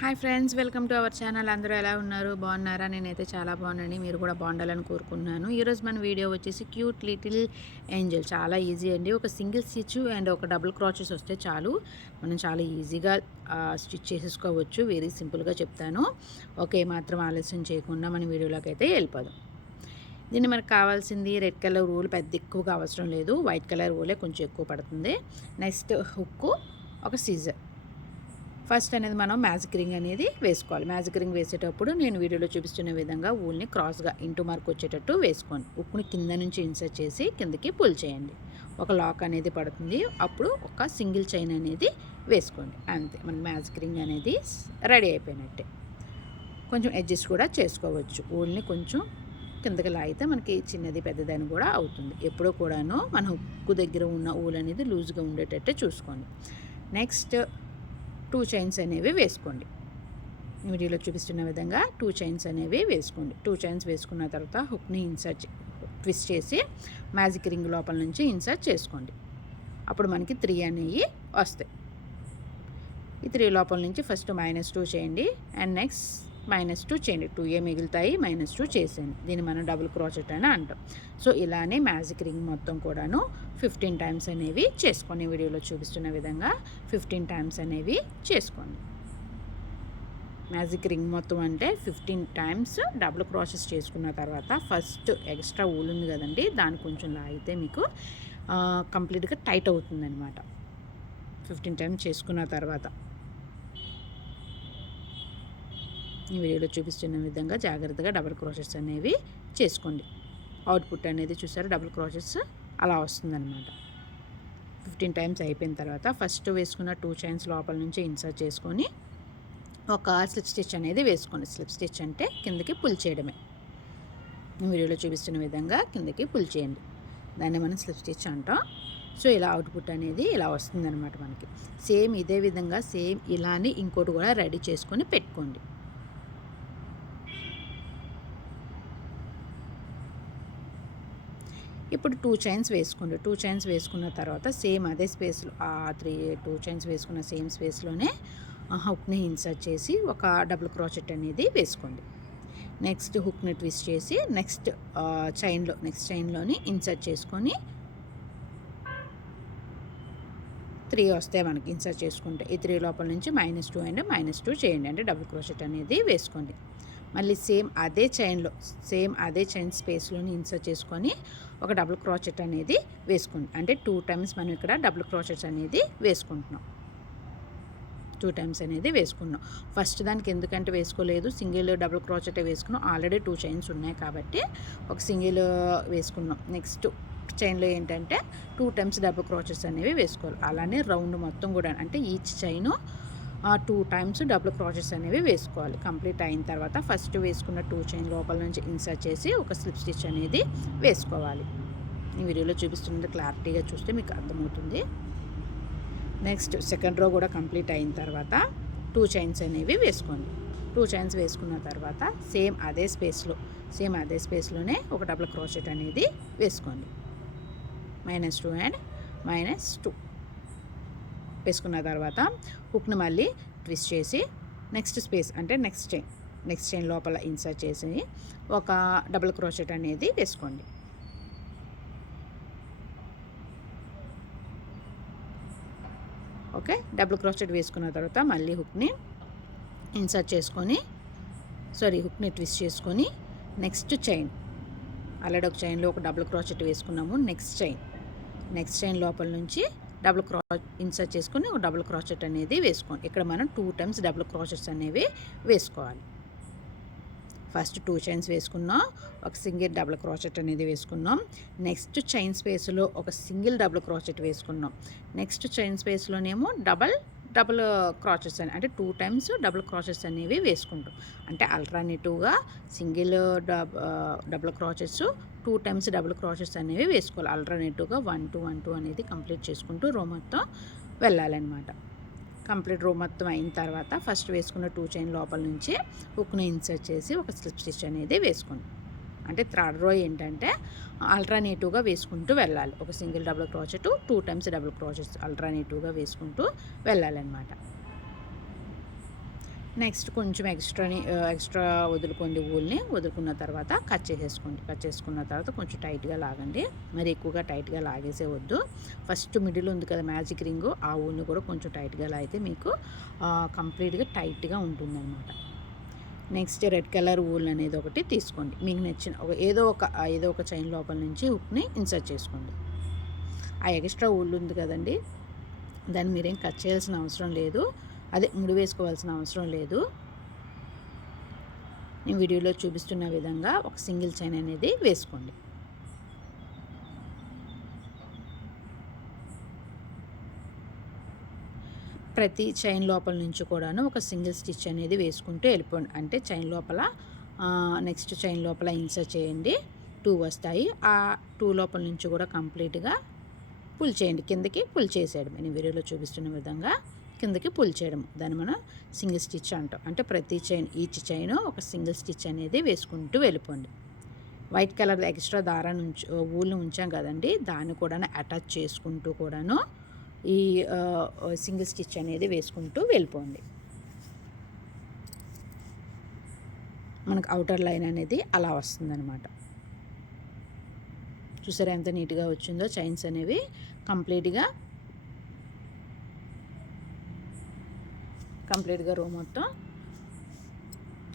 Hi friends, welcome to our channel. అందరూ ఎలా ఉన్నారు? బాగున్నారా? నేనైతే చాలా బాగున్నాను. మీరు కూడా బాగుండాలని కోరుకున్నాను. ఈరోజు మన వీడియో వచ్చేసి క్యూట్ లిటిల్ ఏంజల్. చాలా ఈజీ అండి. ఒక సింగిల్ స్టిచ్ అండ్ ఒక డబుల్ క్రాచెస్ వస్తే చాలు, మనం చాలా ఈజీగా స్టిచ్ చేసేసుకోవచ్చు. వెరీ సింపుల్గా చెప్తాను. ఓకే, మాత్రం ఆలస్యం చేయకుండా మన వీడియోలోకి అయితే వెళ్ళిపోదాం. దీన్ని మనకు కావాల్సింది రెడ్ కలర్ రూల్ పెద్ద ఎక్కువగా అవసరం లేదు. వైట్ కలర్ రూలే కొంచెం ఎక్కువ పడుతుంది. నెక్స్ట్ హుక్, ఒక సీజర్. ఫస్ట్ అనేది మనం మ్యాజిక్ రింగ్ అనేది వేసుకోవాలి. మ్యాజిక్ రింగ్ వేసేటప్పుడు నేను వీడియోలో చూపిస్తున్న విధంగా ఊల్ని క్రాస్గా ఇంటూ మార్క్ వచ్చేటట్టు వేసుకోండి. ఉక్కుని కింద నుంచి ఇన్సర్ట్ చేసి కిందకి పుల్ చేయండి. ఒక లాక్ అనేది పడుతుంది. అప్పుడు ఒక సింగిల్ చైన్ అనేది వేసుకోండి. అంతే, మన మ్యాజిక్ రింగ్ అనేది రెడీ అయిపోయినట్టే. కొంచెం అడ్జస్ట్ కూడా చేసుకోవచ్చు. ఊల్ని కొంచెం కిందకి లాగితే మనకి చిన్నది పెద్దదని కూడా అవుతుంది. ఎప్పుడూ కూడాను మన హుక్కు దగ్గర ఉన్న ఊల్ అనేది లూజ్గా ఉండేటట్టే చూసుకోండి. నెక్స్ట్ 2 చైన్స్ అనేవి వేసుకోండి. వీడియోలో చూపిస్తున్న విధంగా 2 చైన్స్ అనేవి వేసుకోండి. 2 చైన్స్ వేసుకున్న తర్వాత హుక్ని ట్విస్ట్ చేసి మ్యాజిక్ రింగ్ లోపల నుంచి ఇన్సర్ట్ చేసుకోండి. అప్పుడు మనకి 3 అనేవి వస్తాయి. ఈ 3 లోపల నుంచి ఫస్ట్ -2 చేయండి అండ్ నెక్స్ట్ -2 చేయండి. 2 మిగులుతాయి, -2 చేసేయండి. దీన్ని మనం డబుల్ క్రోచెట్ అని అంటాం. సో ఇలానే మ్యాజిక్ రింగ్ మొత్తం కూడాను 15 టైమ్స్ అనేవి చేసుకోండి. వీడియోలో చూపిస్తున్న విధంగా 15 టైమ్స్ అనేవి చేసుకోండి. మ్యాజిక్ రింగ్ మొత్తం అంటే 15 టైమ్స్ డబుల్ క్రాచెస్ చేసుకున్న తర్వాత ఫస్ట్ ఎక్స్ట్రా ఊల్ ఉంది కదండి, దాన్ని కొంచెం లాగితే మీకు కంప్లీట్గా టైట్ అవుతుందన్నమాట. 15 టైమ్స్ చేసుకున్న తర్వాత ఈ వీడియోలో చూపిస్తున్న విధంగా జాగ్రత్తగా డబుల్ క్రోచెస్ అనేవి చేసుకోండి. అవుట్పుట్ అనేది చూసారు, డబుల్ క్రోచెస్ అలా వస్తుందన్నమాట. 15 టైమ్స్ అయిపోయిన తర్వాత ఫస్ట్ వేసుకున్న 2 చైన్స్ లోపల నుంచి ఇన్సర్ట్ చేసుకొని ఒక స్లిప్ స్టిచ్ అనేది వేసుకోండి. స్లిప్ స్టిచ్ అంటే కిందకి పుల్ చేయడమే. వీడియోలో చూపిస్తున్న విధంగా కిందకి పుల్ చేయండి. దాన్ని మనం స్లిప్ స్టిచ్ అంటాం. సో ఇలా అవుట్పుట్ అనేది ఇలా వస్తుందన్నమాట మనకి. సేమ్ ఇదే విధంగా సేమ్ ఇలానే ఇంకోటి కూడా రెడీ చేసుకొని పెట్టుకోండి. ఇప్పుడు 2 చైన్స్ వేసుకోండి. 2 చైన్స్ వేసుకున్న తర్వాత సేమ్ అదే స్పేస్లో 2 చైన్స్ వేసుకున్న సేమ్ స్పేస్లోనే హుక్ని ఇన్సర్ట్ చేసి ఒక డబుల్ క్రోచెట్ అనేది వేసుకోండి. నెక్స్ట్ హుక్ని ట్విస్ట్ చేసి నెక్స్ట్ చైన్లోని ఇన్సర్ట్ చేసుకొని 3 వస్తాయి మనకి ఇన్సర్ట్ చేసుకుంటే. ఈ 3 లోపల నుంచి -2 అండ్ -2 చేయండి. అంటే డబుల్ క్రోచెట్ అనేది వేసుకోండి. మళ్ళీ సేమ్ అదే చైన్ స్పేస్లోని ఇన్సర్ట్ చేసుకొని ఒక డబుల్ క్రోచెట్ అనేది వేసుకోండి. అంటే 2 టైమ్స్ మనం ఇక్కడ డబుల్ క్రోచెట్స్ అనేది వేసుకుంటున్నాం. 2 టైమ్స్ అనేది వేసుకున్నాం. ఫస్ట్ దానికి ఎందుకంటే వేసుకోలేదు, సింగిల్ డబుల్ క్రోచెటే వేసుకున్నాం. ఆల్రెడీ 2 చైన్స్ ఉన్నాయి కాబట్టి ఒక సింగిల్ వేసుకున్నాం. నెక్స్ట్ చైన్లో ఏంటంటే 2 టైమ్స్ డబుల్ క్రోచెట్స్ అనేవి వేసుకోవాలి. అలానే రౌండ్ మొత్తం కూడా అంటే each chain 2 times double crochets అనేవి వేసుకోవాలి. కంప్లీట్ అయిన తర్వాత ఫస్ట్ వేసుకున్న 2 చైన్ లోపల నుంచి ఇన్సర్ట్ చేసి ఒక స్లిప్ స్టిచ్ అనేది వేసుకోవాలి. ఈ వీడియోలో చూపిస్తున్నది క్లారిటీగా చూస్తే మీకు అర్థమవుతుంది. నెక్స్ట్ సెకండ్ రో కూడా కంప్లీట్ అయిన తర్వాత 2 చైన్స్ అనేవి వేసుకోండి. 2 చైన్స్ వేసుకున్న తర్వాత సేమ్ అదే స్పేస్లోనే ఒక డబుల్ క్రోచెట్ అనేది వేసుకోండి. -2 అండ్ -2 వేసుకున్న తర్వాత హుక్ని మళ్ళీ ట్విస్ట్ చేసి నెక్స్ట్ స్పేస్ అంటే నెక్స్ట్ చైన్ లోపల ఇన్సర్ట్ చేసి ఒక డబుల్ క్రోచెట్ అనేది వేసుకోండి. ఓకే, డబుల్ క్రోచెట్ వేసుకున్న తర్వాత మళ్ళీ హుక్ని ట్విస్ట్ చేసుకొని నెక్స్ట్ చైన్ ఆల్రెడీ ఒక చైన్లో ఒక డబుల్ క్రోచెట్ వేసుకున్నాము. నెక్స్ట్ చైన్ లోపల నుంచి ఇన్సర్ట్ చేసుకొని ఒక డబుల్ క్రోచెట్ అనేది వేసుకోండి. ఇక్కడ మనం 2 టైమ్స్ డబుల్ క్రోచెట్స్ అనేవి వేసుకోవాలి. ఫస్ట్ 2 చైన్స్ వేసుకున్నాం, ఒక సింగిల్ డబుల్ క్రోచెట్ అనేది వేసుకున్నాం. నెక్స్ట్ చైన్ స్పేస్లో ఒక సింగిల్ డబుల్ క్రోచెట్ వేసుకున్నాం. నెక్స్ట్ చైన్ స్పేస్లోనేమో డబుల్ క్రోచెట్స్ అని అంటే 2 టైమ్స్ డబుల్ క్రోచెట్స్ అనేవి వేసుకుంటాం. అంటే ఆల్టర్నేటివ్గా single double crochets 2 times double crochets అనేవి వేసుకోవాలి. ఆల్టర్నేటివ్గా 1 2 1 2 అనేది కంప్లీట్ చేసుకుంటూ రో మొత్తం వెళ్ళాలన్నమాట. కంప్లీట్ రో మొత్తం అయిన తర్వాత ఫస్ట్ వేసుకున్న 2 చైన్ లోపల నుంచి హుక్ని ఇన్సర్ట్ చేసి ఒక స్లిప్ స్టిచ్ అనేది వేసుకోండి. అంటే థర్డ్ రో ఏంటంటే ఆల్టర్నేటివ్గా వేసుకుంటూ వెళ్ళాలి. ఒక single double crochet 2 times double crochets ఆల్టర్నేటివ్గా వేసుకుంటూ వెళ్ళాలన్నమాట. నెక్స్ట్ కొంచెం ఎక్స్ట్రా వదులుకోండి, ఊల్ని వదులుకున్న తర్వాత కట్ చేసుకున్న తర్వాత కొంచెం టైట్గా లాగండి. మరి ఎక్కువగా టైట్గా లాగేసే వద్దు. ఫస్ట్ మిడిల్ ఉంది కదా మ్యాజిక్ రింగు, ఆ ఊల్ని కూడా కొంచెం టైట్గా లాగితే మీకు కంప్లీట్గా టైట్గా ఉంటుందన్నమాట. నెక్స్ట్ రెడ్ కలర్ ఊల్ అనేది ఒకటి తీసుకోండి. మీకు నచ్చిన ఏదో ఒక చైన్ లోపల నుంచి హుక్ని ఇన్సర్ట్ చేసుకోండి. ఆ ఎక్స్ట్రా ఊల్ ఉంది కదండి, దాన్ని మీరేం కట్ చేయాల్సిన అవసరం లేదు, అదే ముడి వేసుకోవాల్సిన అవసరం లేదు. నేను వీడియోలో చూపిస్తున్న విధంగా ఒక సింగిల్ చైన్ అనేది వేసుకోండి. ప్రతి చైన్ లోపల నుంచి కూడాను ఒక సింగిల్ స్టిచ్ అనేది వేసుకుంటూ వెళ్ళిపోండి. అంటే చైన్ లోపల నెక్స్ట్ చైన్ లోపల ఇన్సర్ట్ చేయండి. 2 వస్తాయి. ఆ 2 లోపల నుంచి కూడా కంప్లీట్గా పుల్ చేయండి. కిందకి పుల్ చేసేయడం. నేను వీడియోలో చూపిస్తున్న విధంగా కిందకి పుల్ చేయడం, దాన్ని మనం సింగిల్ స్టిచ్ అంటాం. అంటే ప్రతి ఈచ్ చైన్ ఒక సింగిల్ స్టిచ్ అనేది వేసుకుంటూ వెళ్ళిపోండి. వైట్ కలర్ ఎక్స్ట్రా దారాన్ని ఊళ్ళని ఉంచాం కదండి, దాన్ని కూడా అటాచ్ చేసుకుంటూ కూడాను ఈ సింగిల్ స్టిచ్ అనేది వేసుకుంటూ వెళ్ళిపోండి. మనకు అవుటర్ లైన్ అనేది అలా వస్తుందన్నమాట. చూసారా ఎంత నీట్గా వచ్చిందో చైన్స్ అనేవి కంప్లీట్గా రో మొత్తం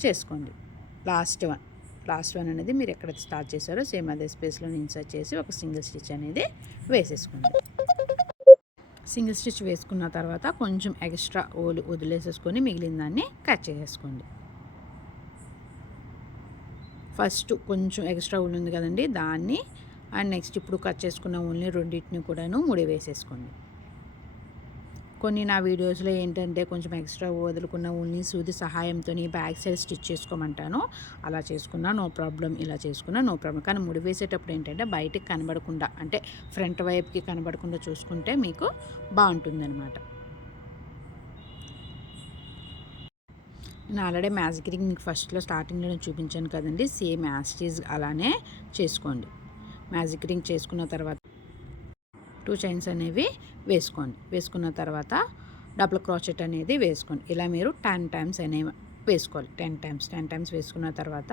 చేసుకోండి. లాస్ట్ వన్ అనేది మీరు ఎక్కడైతే స్టార్ట్ చేశారో సేమ్ అదే స్పేస్లో ఇన్సర్ట్ చేసి ఒక సింగిల్ స్టిచ్ అనేది వేసేసుకోండి. సింగిల్ స్టిచ్ వేసుకున్న తర్వాత కొంచెం ఎక్స్ట్రా వదిలేసేసుకొని మిగిలిన దాన్ని కట్ చేసేసుకోండి. ఫస్ట్ కొంచెం ఎక్స్ట్రా ఊల్ ఉంది కదండి, దాన్ని అండ్ నెక్స్ట్ ఇప్పుడు కట్ చేసుకున్న ఊల్ని రెండింటిని కూడాను ముడి వేసేసుకోండి. కొన్ని నా వీడియోస్లో ఏంటంటే కొంచెం ఎక్స్ట్రా వదులుకున్న ఊల్ని సూది సహాయంతో బ్యాక్ సైడ్ స్టిచ్ చేసుకోమంటాను. అలా చేసుకున్నా నో ప్రాబ్లం, ఇలా చేసుకున్నా నో ప్రాబ్లం. కానీ ముడి వేసేటప్పుడు ఏంటంటే బయటికి కనబడకుండా, అంటే ఫ్రంట్ వైపుకి కనబడకుండా చూసుకుంటే మీకు బాగుంటుందన్నమాట. నేను ఆల్రెడీ మ్యాజిక్ రింగ్ మీకు ఫస్ట్లో స్టార్టింగ్లో చూపించాను కదండి, సేమ్ యాస్టీజ్ అలానే చేసుకోండి. మ్యాజిక్ రింగ్ చేసుకున్న తర్వాత 2 చైన్స్ అనేవి వేసుకోండి. వేసుకున్న తర్వాత డబుల్ క్రోచెట్ అనేది వేసుకోండి. ఇలా మీరు 10 టైమ్స్ అనేవి వేసుకోవాలి. 10 టైమ్స్ వేసుకున్న తర్వాత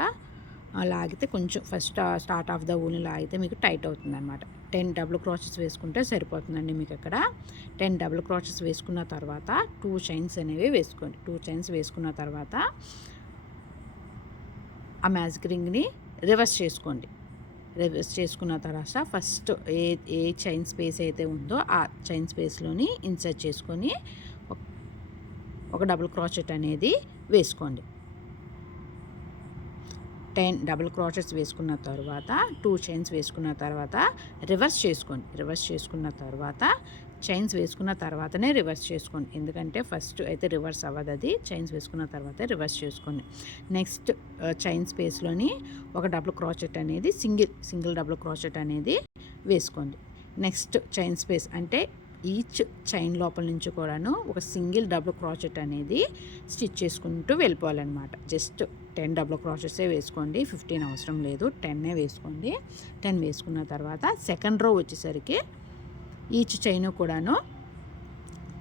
లాగితే కొంచెం ఫస్ట్ స్టార్ట్ ఆఫ్ ద ఊల్ని లాగితే మీకు టైట్ అవుతుంది అనమాట. 10 డబుల్ క్రోచెస్ వేసుకుంటే సరిపోతుందండి మీకు అక్కడ. 10 డబుల్ క్రోచెస్ వేసుకున్న తర్వాత 2 చైన్స్ అనేవి వేసుకోండి. 2 చైన్స్ వేసుకున్న తర్వాత ఆ మ్యాజిక్ రింగ్ని రివర్స్ చేసుకోండి. రివర్స్ చేసుకున్న తర్వాత ఫస్ట్ ఏ చైన్ స్పేస్ అయితే ఉందో ఆ చైన్ స్పేస్లోని ఇన్సర్ట్ చేసుకొని ఒక డబుల్ క్రోచెట్ అనేది వేసుకోండి. 10 డబుల్ క్రోచెట్స్ వేసుకున్న తర్వాత 2 చైన్స్ వేసుకున్న తర్వాత రివర్స్ చేసుకోండి. రివర్స్ చేసుకున్న తర్వాత చైన్స్ వేసుకున్న తర్వాతనే రివర్స్ చేసుకోండి. ఎందుకంటే ఫస్ట్ అయితే రివర్స్ అవ్వదు, అది చైన్స్ వేసుకున్న తర్వాత రివర్స్ చేసుకోండి. నెక్స్ట్ చైన్ స్పేస్లోని ఒక డబుల్ క్రోచెట్ అనేది సింగిల్ డబుల్ క్రోచెట్ అనేది వేసుకోండి. నెక్స్ట్ చైన్ స్పేస్ అంటే ఈచ్ చైన్ లోపల నుంచి కూడాను ఒక సింగిల్ డబుల్ క్రోచెట్ అనేది స్టిచ్ చేసుకుంటూ వెళ్ళిపోవాలన్నమాట. జస్ట్ 10 డబుల్ క్రోచెట్సే వేసుకోండి, 15 అవసరం లేదు, 10 వేసుకోండి. 10 వేసుకున్న తర్వాత సెకండ్ రో వచ్చేసరికి ఈచ్ చైన్ కూడాను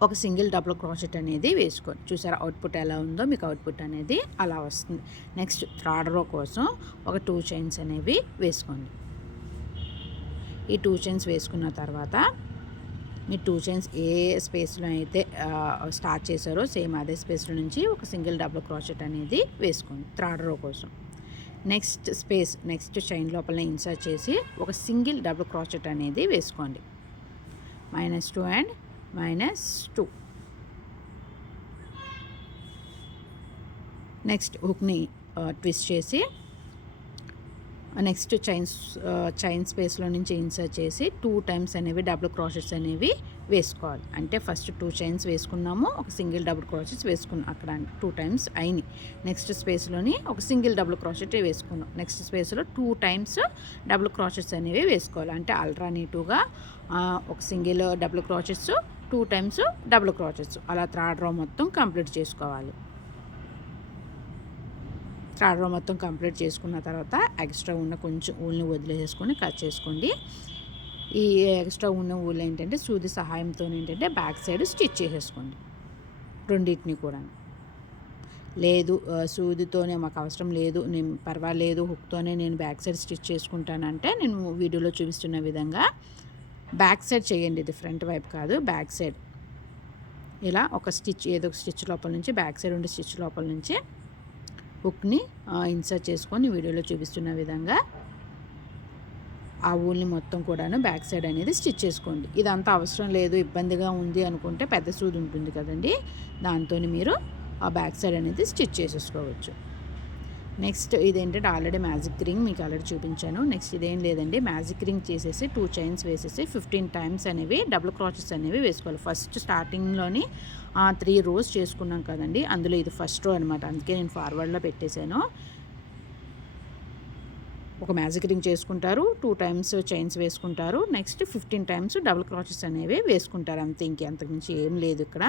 ఒక సింగిల్ డబుల్ క్రోచెట్ అనేది వేసుకోండి. చూసారా అవుట్పుట్ ఎలా ఉందో, మీకు అవుట్పుట్ అనేది అలా వస్తుంది. నెక్స్ట్ థర్డ్ రో కోసం ఒక 2 చైన్స్ అనేవి వేసుకోండి. ఈ 2 చైన్స్ వేసుకున్న తర్వాత మీ 2 చైన్స్ ఏ స్పేస్లో అయితే స్టార్ట్ చేశారో సేమ్ అదే స్పేస్లో నుంచి ఒక సింగిల్ డబుల్ క్రోచెట్ అనేది వేసుకోండి థర్డ్ రో కోసం. నెక్స్ట్ చైన్ లోపల ఇన్సర్ట్ చేసి ఒక సింగిల్ డబుల్ క్రోచెట్ అనేది వేసుకోండి. -2 అండ్ -2. నెక్స్ట్ హుక్ని ట్విస్ట్ చేసి నెక్స్ట్ చైన్ స్పేస్లో నుంచి ఇన్సర్ట్ చేసి 2 టైమ్స్ అనేవి డబుల్ క్రోచెట్స్ అనేవి వేసుకోవాలి. అంటే ఫస్ట్ 2 చైన్స్ వేసుకున్నాము, ఒక సింగిల్ డబుల్ క్రోచెట్స్ వేసుకున్నాం, అక్కడ 2 టైమ్స్ అయినాయి. నెక్స్ట్ స్పేస్లోని ఒక సింగిల్ డబుల్ క్రోచెట్ వేసుకున్నాం. నెక్స్ట్ స్పేస్లో 2 టైమ్స్ డబుల్ క్రోచెట్స్ అనేవి వేసుకోవాలి. అంటే ఆల్టర్నేటివ్గా ఒక single double crochets, 2 times double crochets, అలా థర్డ్ రో మొత్తం కంప్లీట్ చేసుకోవాలి. థర్డ్ రో మొత్తం కంప్లీట్ చేసుకున్న తర్వాత ఎక్స్ట్రా ఉన్న కొంచెం ఊల్ని వదిలేసేసుకొని కట్ చేసుకోండి. ఈ ఎక్స్ట్రా ఉన్న ఊళ్ళు ఏంటంటే సూది సహాయంతో ఏంటంటే బ్యాక్ సైడ్ స్టిచ్ చేసేసుకోండి రెండింటిని కూడా. లేదు సూదితోనే మాకు అవసరం లేదు, నేను పర్వాలేదు హుక్తోనే నేను బ్యాక్ సైడ్ స్టిచ్ చేసుకుంటానంటే నేను వీడియోలో చూపిస్తున్న విధంగా బ్యాక్ సైడ్ చేయండి. ఇది ఫ్రంట్ వైపు కాదు, బ్యాక్ సైడ్. ఇలా ఒక స్టిచ్, ఏదో ఒక స్టిచ్ లోపల నుంచి, బ్యాక్ సైడ్ ఉండే స్టిచ్ లోపల నుంచి హుక్ని ఇన్సర్ట్ చేసుకొని వీడియోలో చూపిస్తున్న విధంగా ఆ ఊల్ని మొత్తం కూడాను బ్యాక్ సైడ్ అనేది స్టిచ్ చేసుకోండి. ఇదంతా అవసరం లేదు, ఇబ్బందిగా ఉంది అనుకుంటే పెద్ద సూది ఉంటుంది కదండి, దాంతో మీరు ఆ బ్యాక్ సైడ్ అనేది స్టిచ్ చేసేసుకోవచ్చు. నెక్స్ట్ ఇదేంటంటే ఆల్రెడీ మ్యాజిక్ రింగ్ మీకు ఆల్రెడీ చూపించాను. నెక్స్ట్ ఇదేం లేదండి, మ్యాజిక్ రింగ్ చేసేసి 2 చైన్స్ వేసేసి 15 టైమ్స్ అనేవి డబుల్ క్రాచెస్ అనేవి వేసుకోవాలి. ఫస్ట్ స్టార్టింగ్లోని 3 రోస్ చేసుకున్నాం కదండి, అందులో ఇది ఫస్ట్ రో అనమాట, అందుకే నేను ఫార్వర్డ్లో పెట్టేశాను. ఒక మ్యాజిక్ రింగ్ చేసుకుంటారు, 2 టైమ్స్ చైన్స్ వేసుకుంటారు, నెక్స్ట్ 15 టైమ్స్ డబుల్ క్రాచెస్ అనేవి వేసుకుంటారు. అంతే, ఇంకంతకుమించి ఏం లేదు. ఇక్కడ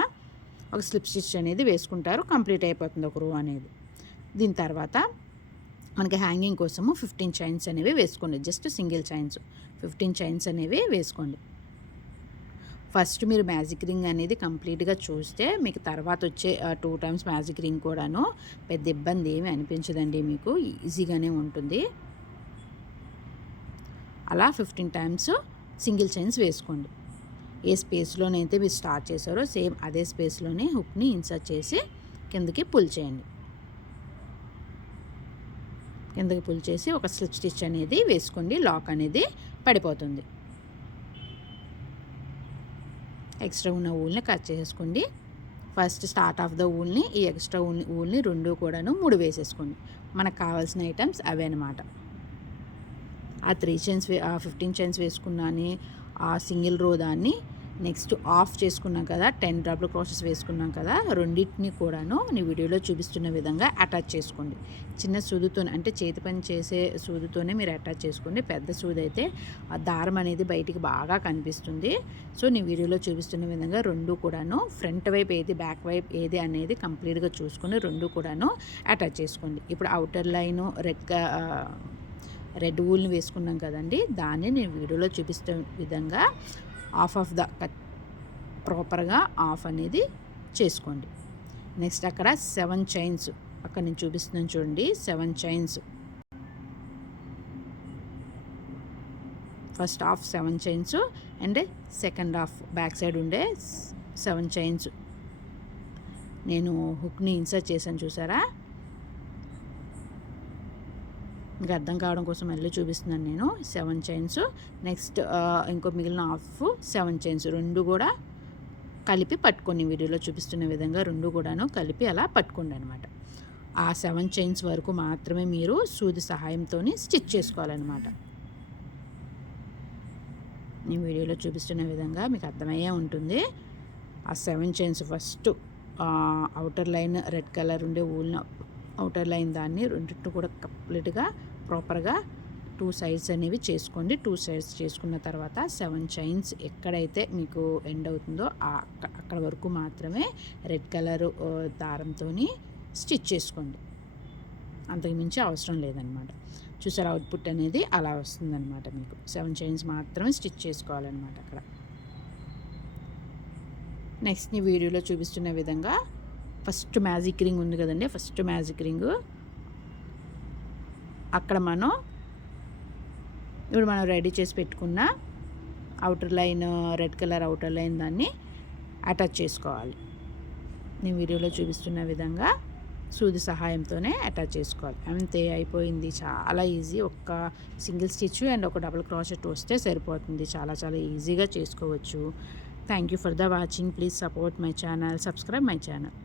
ఒక స్లిప్ స్టిచ్ అనేది వేసుకుంటారు, కంప్లీట్ అయిపోతుంది ఒక రో అనేది. దీని తర్వాత మనకి హ్యాంగింగ్ కోసము 15 చైన్స్ అనేవి వేసుకోండి. జస్ట్ సింగిల్ చైన్స్ 15 చైన్స్ అనేవి వేసుకోండి. ఫస్ట్ మీరు మ్యాజిక్ రింగ్ అనేది కంప్లీట్గా చూస్తే మీకు తర్వాత వచ్చే 2 టైమ్స్ మ్యాజిక్ రింగ్ కూడాను పెద్ద ఇబ్బంది ఏమీ అనిపించదండి, మీకు ఈజీగానే ఉంటుంది. అలా 15 టైమ్స్ సింగిల్ చైన్స్ వేసుకోండి. ఏ స్పేస్లోనైతే మీరు స్టార్ట్ చేశారో సేమ్ అదే స్పేస్లోనే హుక్ని ఇన్సర్ట్ చేసి కిందకి పుల్ చేయండి. కిందకి పుల్ చేసి ఒక స్లిప్ స్టిచ్ అనేది వేసుకోండి, లాక్ అనేది పడిపోతుంది. ఎక్స్ట్రా ఉన్న ఊల్ని కట్ చేసుకోండి. ఫస్ట్ స్టార్ట్ ఆఫ్ ద ఊల్ని, ఈ ఎక్స్ట్రా ఊల్ని రెండు కూడాను 3 వేసేసుకోండి. మనకు కావాల్సిన ఐటమ్స్ అవే అనమాట. ఆ 3 చైన్స్ 15 చైన్స్ వేసుకున్నాను, ఆ సింగిల్ రో దాన్ని నెక్స్ట్ ఆఫ్ చేసుకున్నాం కదా, 10 డబుల్ క్రాచెస్ వేసుకున్నాం కదా, రెండింటిని కూడాను నీ వీడియోలో చూపిస్తున్న విధంగా అటాచ్ చేసుకోండి. చిన్న సూదితో అంటే చేతి పని చేసే సూదితోనే మీరు అటాచ్ చేసుకోండి. పెద్ద సూది అయితే ఆ దారం అనేది బయటికి బాగా కనిపిస్తుంది. సో నీ వీడియోలో చూపిస్తున్న విధంగా రెండు కూడాను ఫ్రంట్ వైపు ఏది బ్యాక్ వైపు ఏది అనేది కంప్లీట్గా చూసుకొని రెండు కూడాను అటాచ్ చేసుకోండి. ఇప్పుడు అవుటర్ లైను రెడ్ వూల్ని వేసుకున్నాం కదండి, దాన్ని నేను వీడియోలో చూపిస్తున్న విధంగా ఆఫ్ ద కట్ ప్రాపర్గా ఆఫ్ అనేది చేసుకోండి. నెక్స్ట్ అక్కడ 7 చైన్స్, అక్కడ నేను చూపిస్తున్నాను చూడండి, 7 chains. First half 7 chains and second half back side ఉండే 7 చైన్స్ నేను హుక్ని ఇన్సర్ట్ చేశాను, చూసారా? ఇంకా అర్థం కావడం కోసం మళ్ళీ చూపిస్తున్నాను నేను. 7 చైన్స్, నెక్స్ట్ ఇంకో మిగిలిన హాఫ్ 7 చైన్స్ రెండు కూడా కలిపి పట్టుకొని వీడియోలో చూపిస్తున్న విధంగా రెండు కూడాను కలిపి అలా పట్టుకోండి అనమాట. ఆ 7 చైన్స్ వరకు మాత్రమే మీరు సూది సహాయంతో స్టిచ్ చేసుకోవాలన్నమాట. నేను వీడియోలో చూపిస్తున్న విధంగా మీకు అర్థమయ్యే ఉంటుంది. ఆ 7 chains first outer line red colour ఉండే ఊల్ని అవుటర్ లైన్ దాన్ని రెండింటిని కూడా కంప్లీట్గా ప్రాపర్గా 2 సైడ్స్ అనేవి చేసుకోండి. 2 సైడ్స్ చేసుకున్న తర్వాత 7 చైన్స్ ఎక్కడైతే మీకు ఎండ్ అవుతుందో అక్కడ వరకు మాత్రమే రెడ్ కలర్ దారంతో స్టిచ్ చేసుకోండి, అంతకుమించి అవసరం లేదనమాట. చూసారా, అవుట్పుట్ అనేది అలా వస్తుందన్నమాట. మీకు 7 చైన్స్ మాత్రమే స్టిచ్ చేసుకోవాలన్నమాట అక్కడ. నెక్స్ట్ ఈ వీడియోలో చూపిస్తున్న విధంగా ఫస్ట్ మ్యాజిక్ రింగ్ ఉంది కదండి, ఫస్ట్ మ్యాజిక్ రింగ్ అక్కడ ఇప్పుడు మనం రెడీ చేసి పెట్టుకున్న outer line red colour outer line దాన్ని అటాచ్ చేసుకోవాలి. నేను వీడియోలో చూపిస్తున్న విధంగా సూది సహాయంతోనే అటాచ్ చేసుకోవాలి. అంతే, అయిపోయింది. చాలా ఈజీ. ఒక సింగిల్ స్టిచ్ అండ్ ఒక డబుల్ క్రాచెట్ వస్తే సరిపోతుంది. చాలా చాలా ఈజీగా చేసుకోవచ్చు. Thank you for the watching. Please support my channel, subscribe my channel.